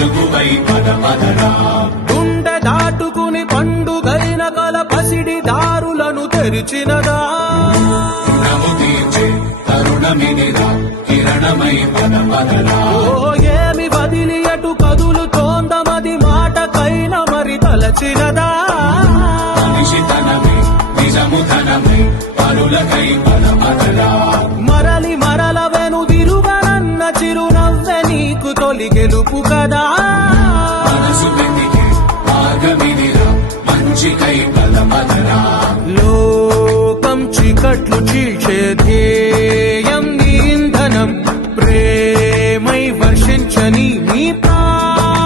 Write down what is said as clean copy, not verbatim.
వెలుగువై పద పదరా గుండె దాటుకుని పండుగైన కల పసిడి దారులను తెరిచినదా రుణము తీర్చే తరుణమినిరా కిరణమై పద పదరా ఓ ఏమి వదిలి అటు కదులుతోందమది మాటకైన మరి తలచినదా మనిషితనమే నిజముధనమై పరులకై పద పదరా మరలి మరల వెనుదిరుగనన్న చిరునవ్వె నీకు తొలి గెలుపు కదా మనసు వెతికే మార్గమినిరా మంచికై పద పదరా లోకం చీకట్లు చీల్చే